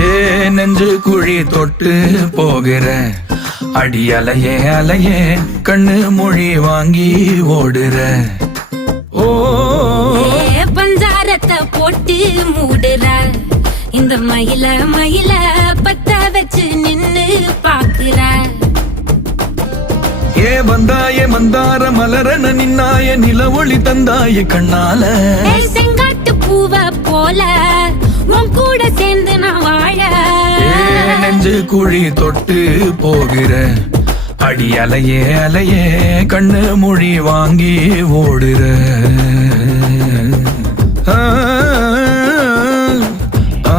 ஏ நெஞ்சு குழி தொட்டு போகிற அடி அலையே அலையே கண்ணு மொழி வாங்கி ஓடுற. ஓ பஞ்சாரத்தை போட்டு மூடுற இந்த மயில மயில பத்த வச்சு நின்னு பாக்குற. ஏ வந்தாய மந்தார மலரன நின்னாய நில ஒளி தந்தாய கண்ணால. செங்காட்டு பூவ போல உன் கூட சேர்ந்து நான் வாழ. நெஞ்சு குழி தொட்டு போகிற அடி அலையே அலையே கண்ணு மொழி வாங்கி ஓடுற. ஆ ஆ